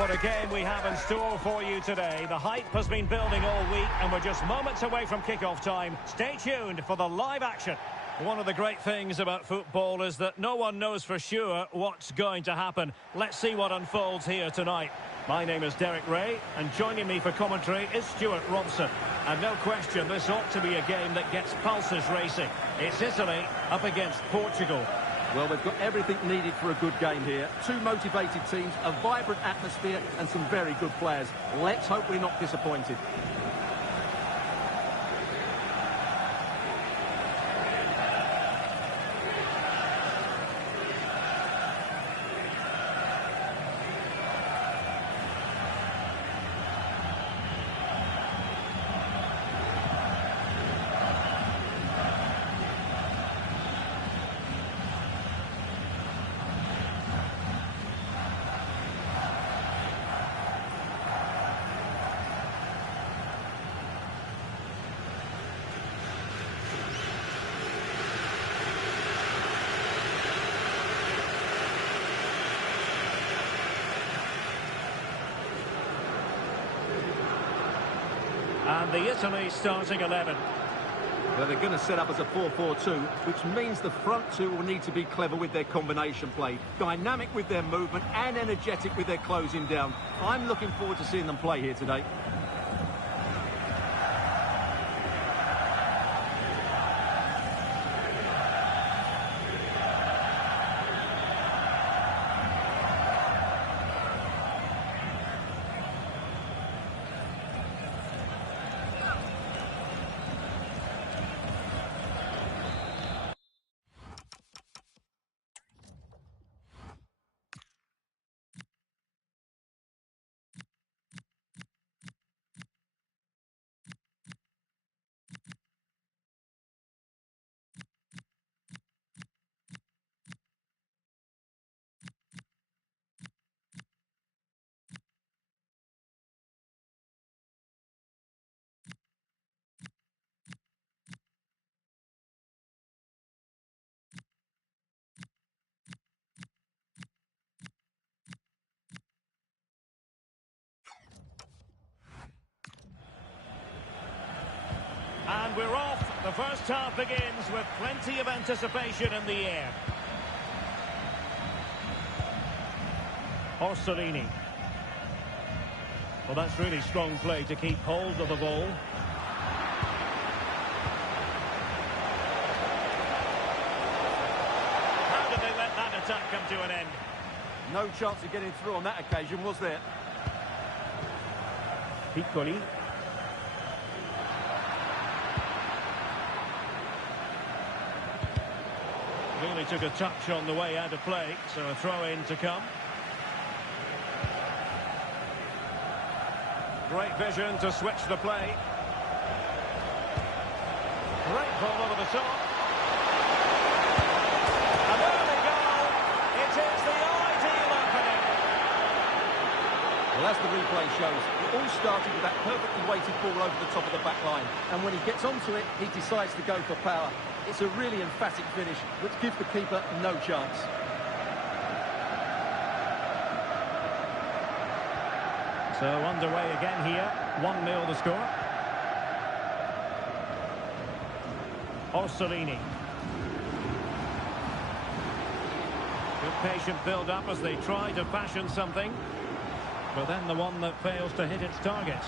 what a game we have in store for you today. The hype has been building all week and we're just moments away from kick-off time. Stay tuned for the live action. One of the great things about football is that no one knows for sure what's going to happen. Let's see what unfolds here tonight. My name is Derek Ray, and joining me for commentary is Stuart Robson. And no question, this ought to be a game that gets pulses racing. It's Italy up against Portugal. Well, they've got everything needed for a good game here. Two motivated teams, a vibrant atmosphere, and some very good players. Let's hope we're not disappointed. And the Italy starting 11. Well, they're going to set up as a 4-4-2, which means the front two will need to be clever with their combination play, dynamic with their movement and energetic with their closing down. I'm looking forward to seeing them play here today. And we're off. The first half begins with plenty of anticipation in the air. Orsolini. Well, that's really strong play to keep hold of the ball. How did they let that attack come to an end? No chance of getting through on that occasion, was there? Piccoli. Really took a touch on the way out of play, so a throw-in to come. Great vision to switch the play. Great ball over the top. And there we go. It is the ideal opening. Well, as the replay shows, it all started with that perfectly weighted ball over the top of the back line. And when he gets onto it, he decides to go for power. It's a really emphatic finish, which gives the keeper no chance. So underway again here. 1-0 the score. Orsolini. Good patient build-up as they try to fashion something. But then the one that fails to hit its target.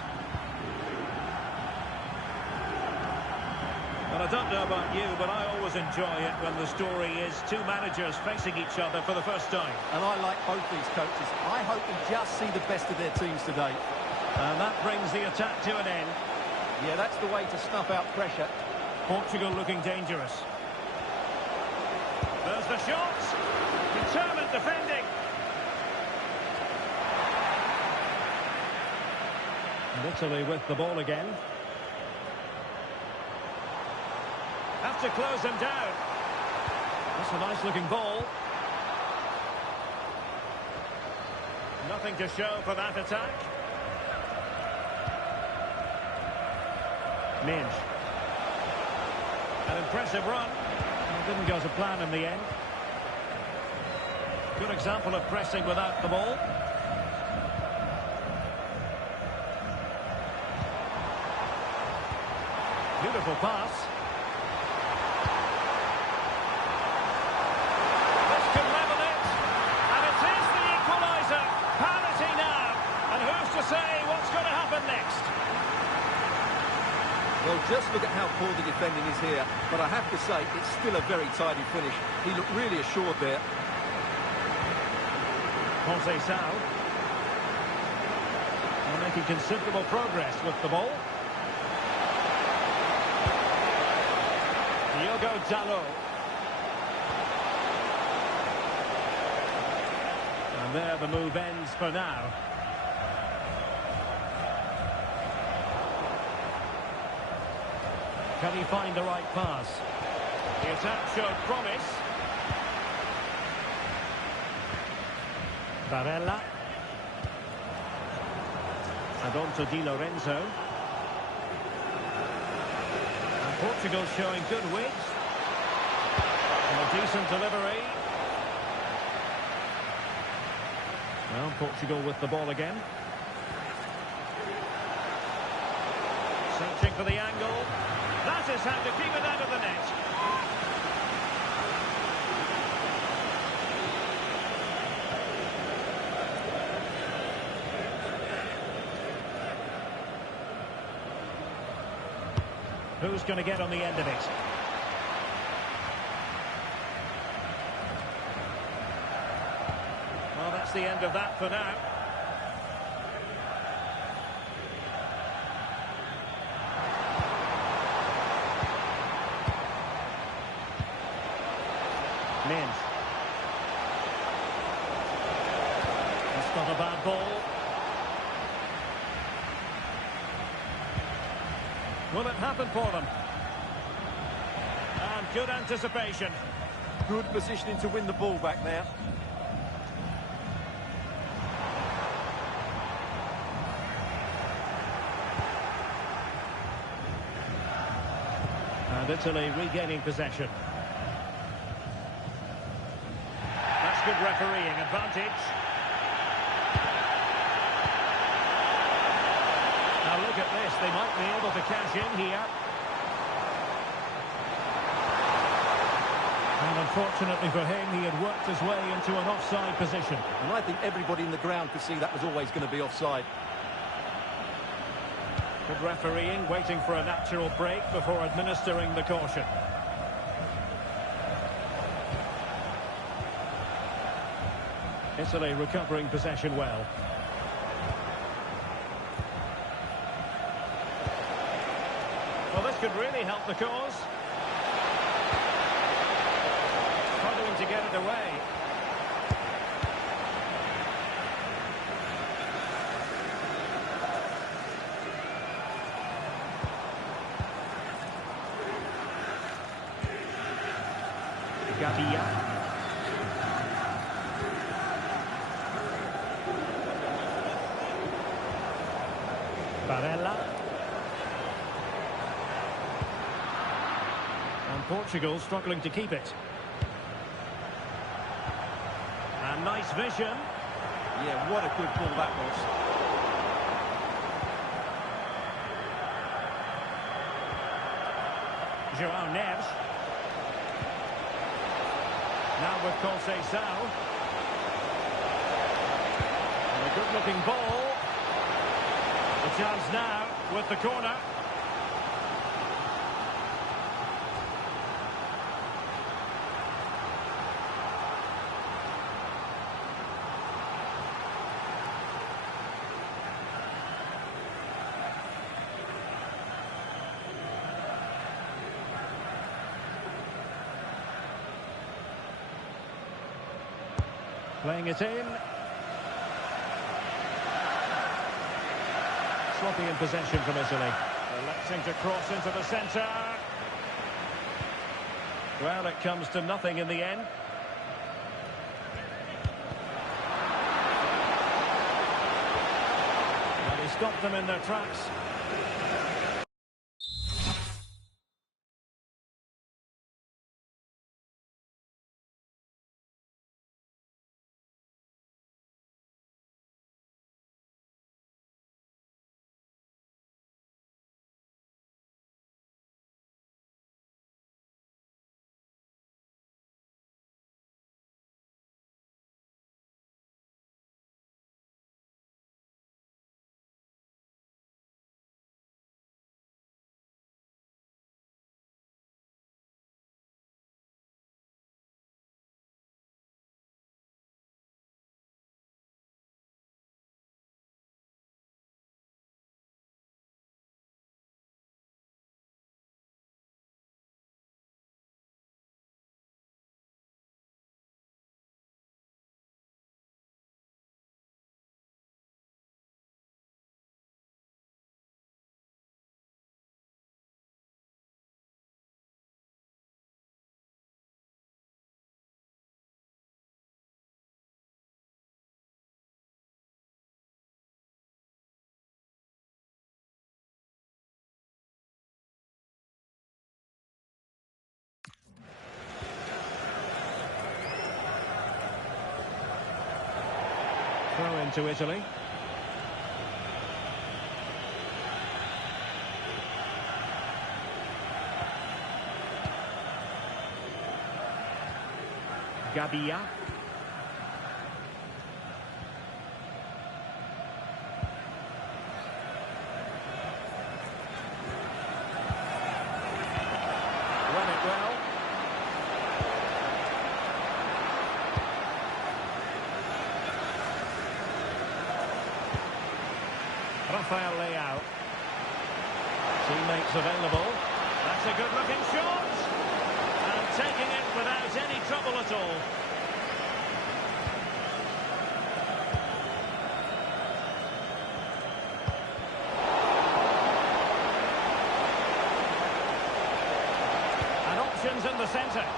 Well, I don't know about you, but I always enjoy it when the story is two managers facing each other for the first time. And I like both these coaches. I hope we just see the best of their teams today. And that brings the attack to an end. Yeah, that's the way to snuff out pressure. Portugal looking dangerous. There's the shot. Determined defending. And Italy with the ball again. Have to close them down. That's a nice looking ball. Nothing to show for that attack. Minge. An impressive run. It didn't go to plan in the end. Good example of pressing without the ball. Beautiful pass. This could level it. And it is the equaliser. Parity now. And who's to say what's going to happen next? Well, just look at how poor the defending is here. But I have to say, it's still a very tidy finish. He looked really assured there. Conceição. Making considerable progress with the ball. Diogo Dalot. And there the move ends for now. Can he find the right pass? The attack showed promise. Barella. And on to Di Lorenzo. And Portugal showing good wit. And a decent delivery. Well, Portugal with the ball again. Searching for the angle. That is how to keep it out of the net. Who's going to get on the end of it? Well, that's the end of that for now. Mint. That's not a bad ball. Will it happen for them? And good anticipation. Good positioning to win the ball back there. And Italy regaining possession. That's good refereeing advantage. Now look at this, they might be able to cash in here. And unfortunately for him, he had worked his way into an offside position. And I think everybody in the ground could see that was always going to be offside. Good refereeing, waiting for a natural break before administering the caution. Italy recovering possession well. Well, this could really help the cause. Struggling to get it away. Gavia. Barella. And Portugal struggling to keep it. And nice vision. Yeah, what a good ball that was. João Neves. Now with Conceição. And a good-looking ball. The chance now with the corner. Playing it in. Sloppy in possession from Italy. Electing to cross into the centre. Well, it comes to nothing in the end. And he stopped them in their tracks. to Italy. Gabia. Run it well. Rafael Leao. Teammates available. That's a good-looking shot. And taking it without any trouble at all. And options in the centre.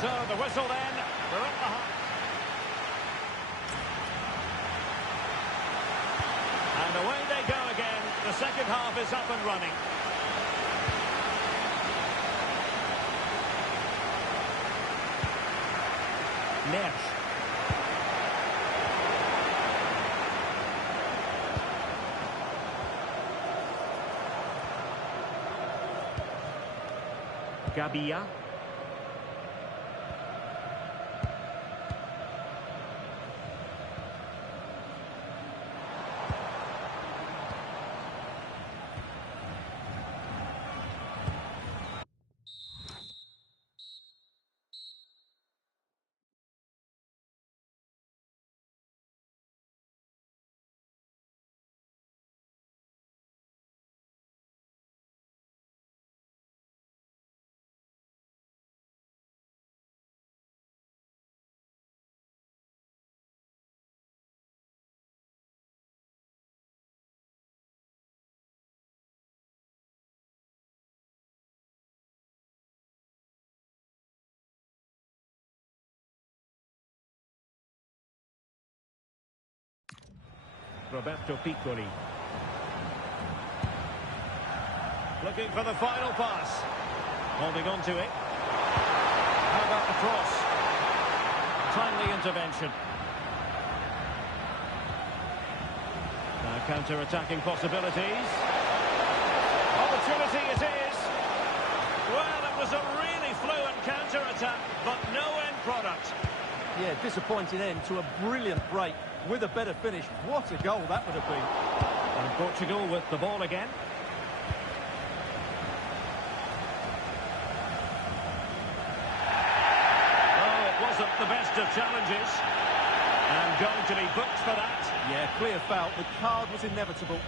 So the whistle then. We're at the half. And away they go again. The second half is up and running. Nesh. Gabia. Roberto Piccoli. Looking for the final pass. Holding on to it. How about the cross? Timely intervention. Now counter-attacking possibilities. Opportunity it is. Well, it was a really fluent counter-attack, but no end product. Yeah, disappointing end to a brilliant break. With a better finish, what a goal that would have been. And Portugal with the ball again. Oh, it wasn't the best of challenges. And going to be booked for that. Yeah, clear foul. The card was inevitable.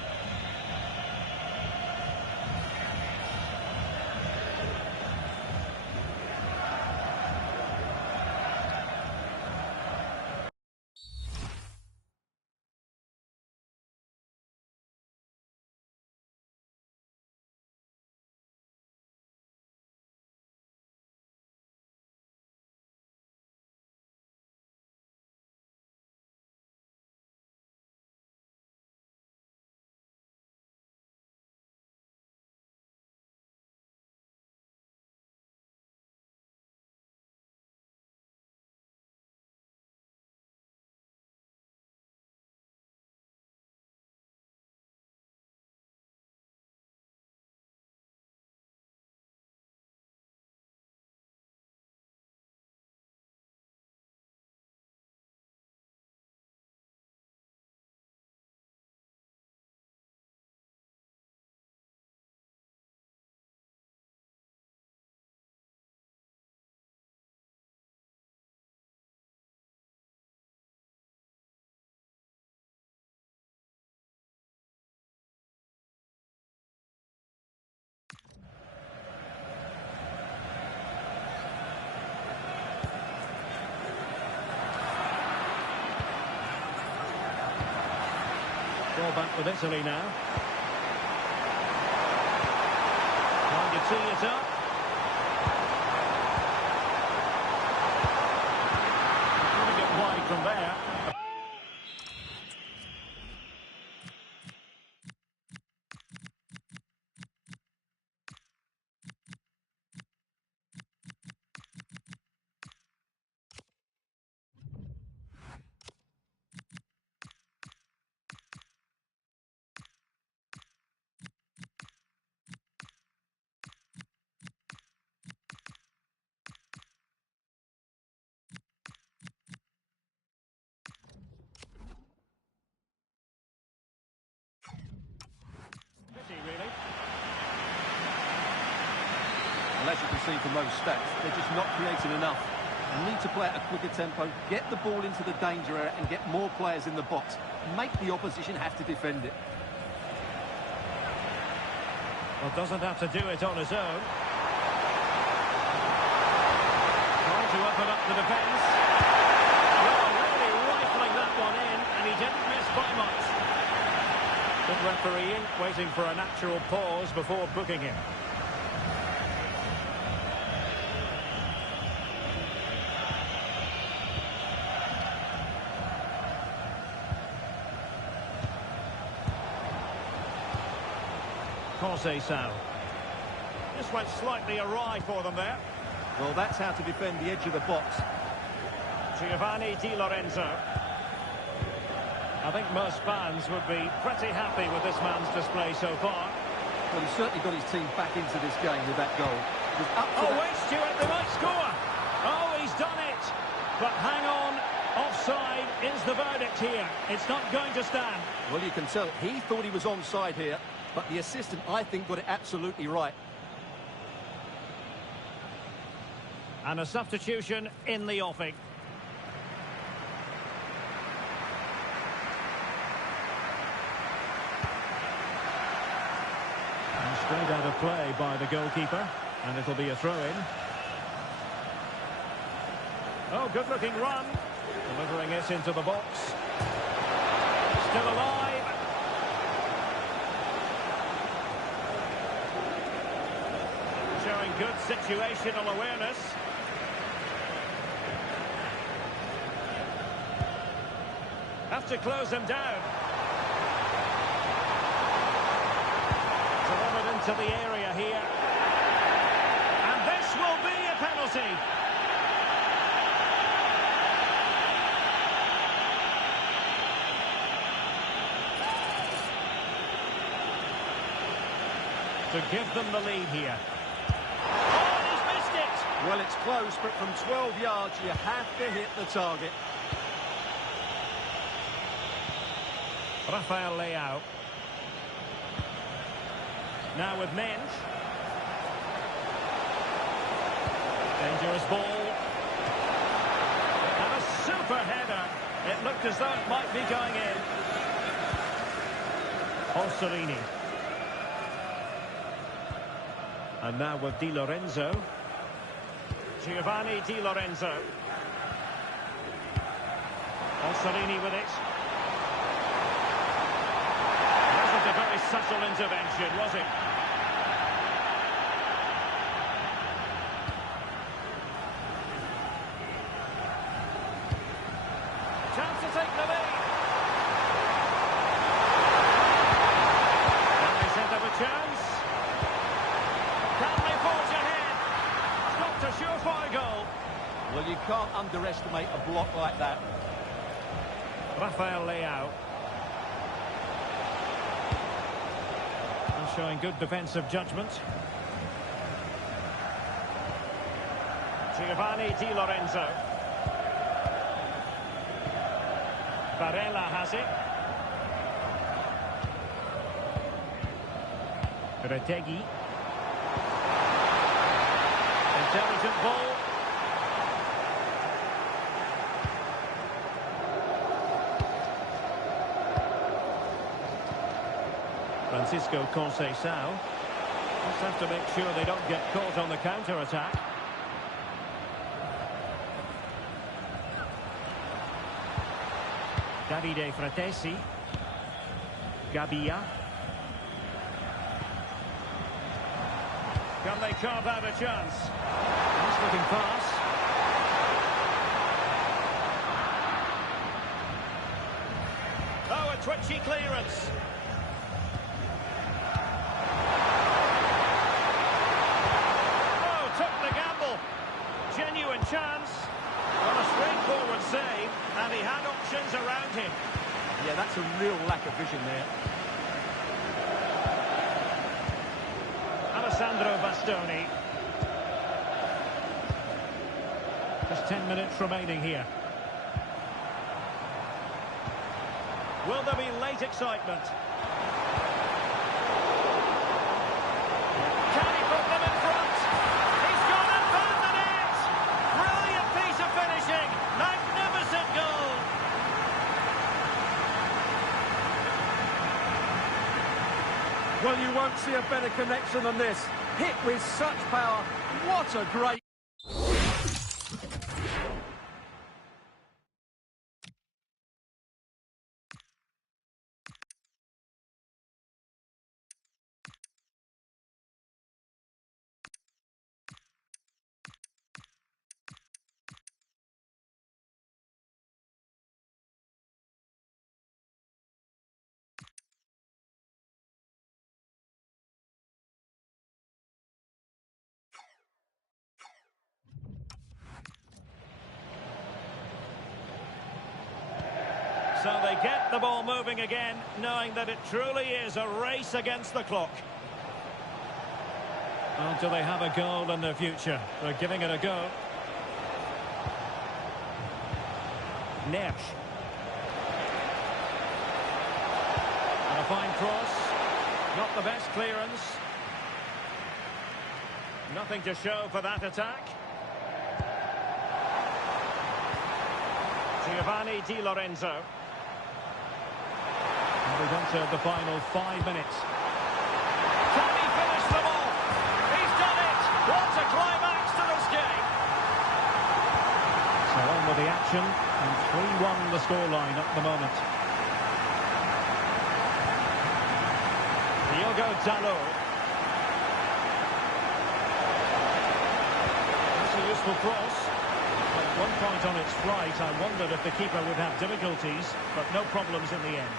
Ball back with Italy now. Trying to tee it up. Going to get wide from there. seen from those stats. They're just not creating enough. They need to play at a quicker tempo, get the ball into the danger area and get more players in the box. Make the opposition have to defend it. Well, doesn't have to do it on his own. Trying to open up the defence. Well, really rifling that one in, and he didn't miss by much. Good refereeing, waiting for a natural pause before booking him. Conceição. Just went slightly awry for them there. Well, that's how to defend the edge of the box. Giovanni Di Lorenzo. I think most fans would be pretty happy with this man's display so far. Well, he's certainly got his team back into this game with that goal. Wait, Stuart, they might score. Oh, he's done it. But hang on, offside is the verdict here. It's not going to stand. Well, you can tell he thought he was onside here, but the assistant, I think, got it absolutely right. And a substitution in the offing. And straight out of play by the goalkeeper, and it'll be a throw-in. Oh, good-looking run. Delivering it into the box. Still alive. Showing good situational awareness. Have to close him down. Delivered into the area here. And this will be a penalty. To give them the lead here. Oh, he's missed it! Well, it's close, but from 12 yards, you have to hit the target. Rafael Leao. Now with Mendes. Dangerous ball. And a super header. It looked as though it might be going in. Orsolini. And now with Di Lorenzo. Giovanni Di Lorenzo. Orsolini with it. Wasn't a very subtle intervention, was it? Chance to take the lead. Can they set up a chance? Can they forge ahead? Stopped a surefire goal. Well, you can't underestimate a block like that. Rafael Leao. Showing good defensive judgment. Giovanni Di Lorenzo. Barella has it. Retegui. Intelligent ball. Francisco Conceição. Just have to make sure they don't get caught on the counter-attack. Davide Fratesi. Gabia. Can they carve out a chance? Nice looking pass. Oh, a twitchy clearance. Genuine chance. Well, a straightforward save, and he had options around him. Yeah, that's a real lack of vision there. Alessandro Bastoni. Just 10 minutes remaining here. Will there be late excitement? Can he put them in front? He's got Well, you won't see a better connection than this. Hit with such power. What a great... So they get the ball moving again, knowing that it truly is a race against the clock. Well, do they have a goal in their future? They're giving it a go. Nesh. And a fine cross. Not the best clearance. Nothing to show for that attack. Giovanni Di Lorenzo. And we've entered the final 5 minutes. Can he finish them off? He's done it! What a climax to this game! So on with the action, and 3-1 the scoreline at the moment. Diogo Dalot. That's a useful cross. But at one point on its flight, I wondered if the keeper would have difficulties, but no problems in the end.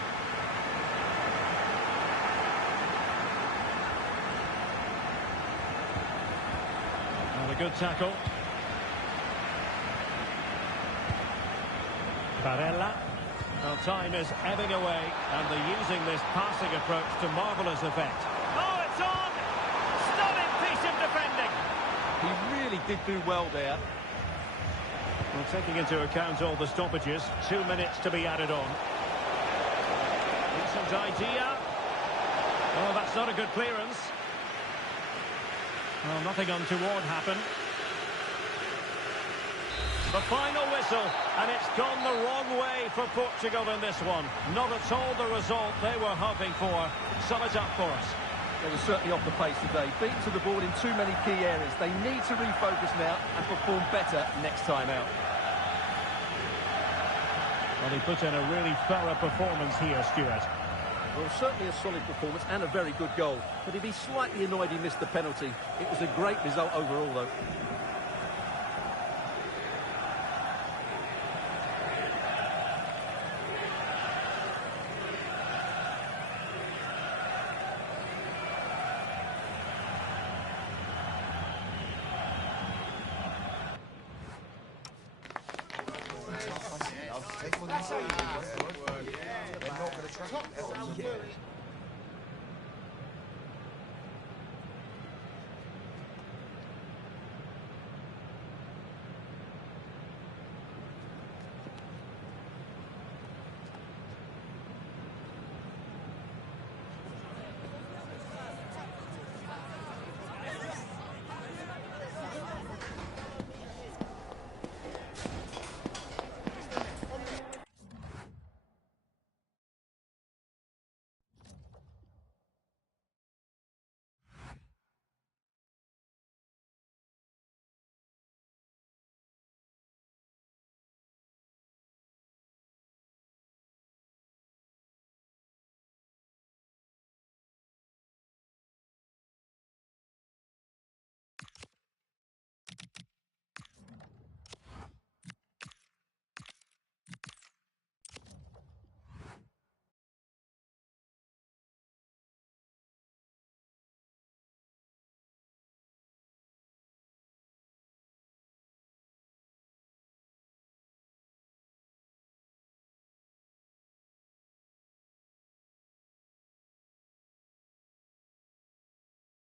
And a good tackle. Barella. Well, time is ebbing away, and they're using this passing approach to marvellous effect. Oh, it's on! Stunning piece of defending! He really did do well there. Well, taking into account all the stoppages, 2 minutes to be added on. Decent idea. Oh, that's not a good clearance. Well, nothing untoward happened. The final whistle, and it's gone the wrong way for Portugal in this one. Not at all the result they were hoping for. Sum it up for us. They were certainly off the pace today. Beaten to the ball in too many key areas. They need to refocus now and perform better next time out. Well, he put in a really thorough performance here, Stuart. Well, certainly a solid performance and a very good goal. But if he's slightly annoyed he missed the penalty, it was a great result overall, though.